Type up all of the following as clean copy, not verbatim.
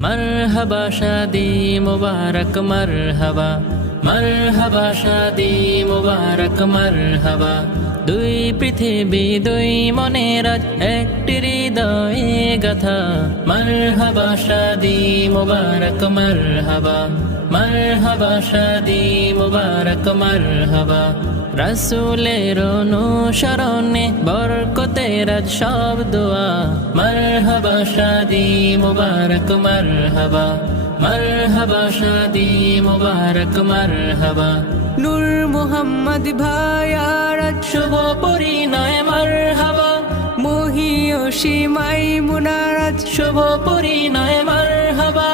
मरहबा शादी मुबारक मरहबा मरहबा शादी मुबारक मरहबा দুই পৃথিবী দুই মনের আজ একটি হৃদয়ে গাথা মরহবা শাদি মুবারক মরহবা মরহবা শাদি মুবারক মরহবা রাসূলের অনুসরণে বরকতের আজ সব দোয়া মরহবা শাদি মুবারক মরহবা मरहबा शादी मुबारक मरहबा नूर मुहम्मद भाइयार शुभ परिणय मरहबा মহিয়সী মাইমুনার শুভ পরিণয় মরহবা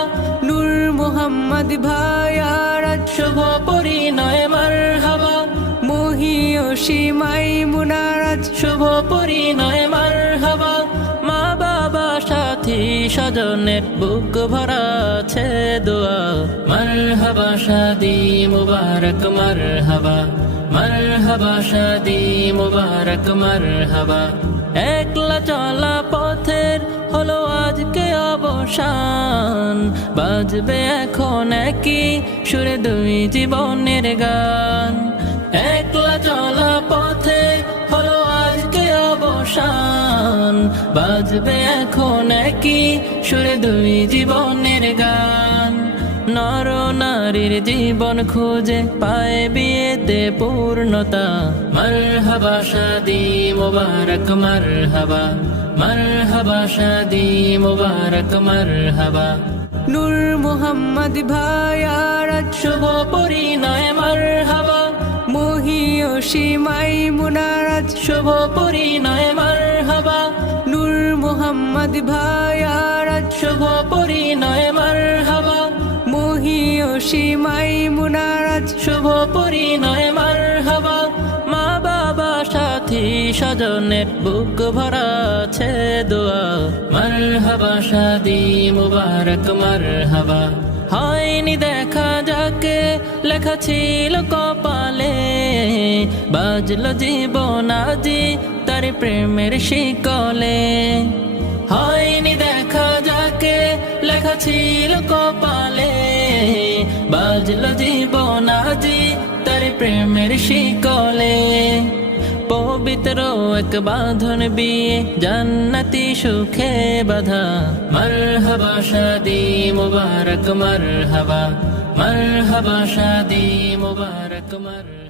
নূর মুহাম্মদ ভাইয়ার শুভ পরিণয় মরহবা মহিয়সী মাইমুনার শুভ পরিণয় মরহবা মা বাবা সাথী স্বজনের বুক ভরা আছে দোয়া মরহবা শাদি মুবারক মরহবা মরহবা শাদি মুবারক মরহবা একলা চলা পথের হলো আজকে অবসান বাজবে এখন একই সুরে দুই জীবনের গান একলা চলা পথে হলো আজকে অবসান বাজবে এখন একই সুরে দুই জীবনের গান নর নারীর জীবন খুঁজে পায় বিয়েতে পূর্ণতা মরহবা শাদি মুবারক মরহবা মরহবা শাদি মুবারক মরহবা নূর মুহাম্মদ ভাইয়ার শুভ পরিণয় মরহবা মহিয়সী মাইমুনার শুভ পরিণয় মরহবা নূর মুহাম্মদ ভাইয়ার শুভ পরিণয় মরহবা মহিয়সী মাইমুনার শুভ পরিণয় মরহবা মা বাবা সাথী স্বজনের বুক ভরা আছে দোয়া মরহবা শাদি মুবারক মরহবা হয়নি দেখা যাকে লেখা ছিল কপালে বাজলো জীবন আজি তার প্রেমের শিকলে হয়নি দেখা যাকে লেখা ছিল কপালে বাজলো জীবন আজি তার প্রেমের শিকলে পবিত্র এক বাঁধন বিয়ে জান্নাতি সুখে বাঁধা মরহবা শাদি মুবারক মরহবা মরহবা শাদি মুবারক মরহবা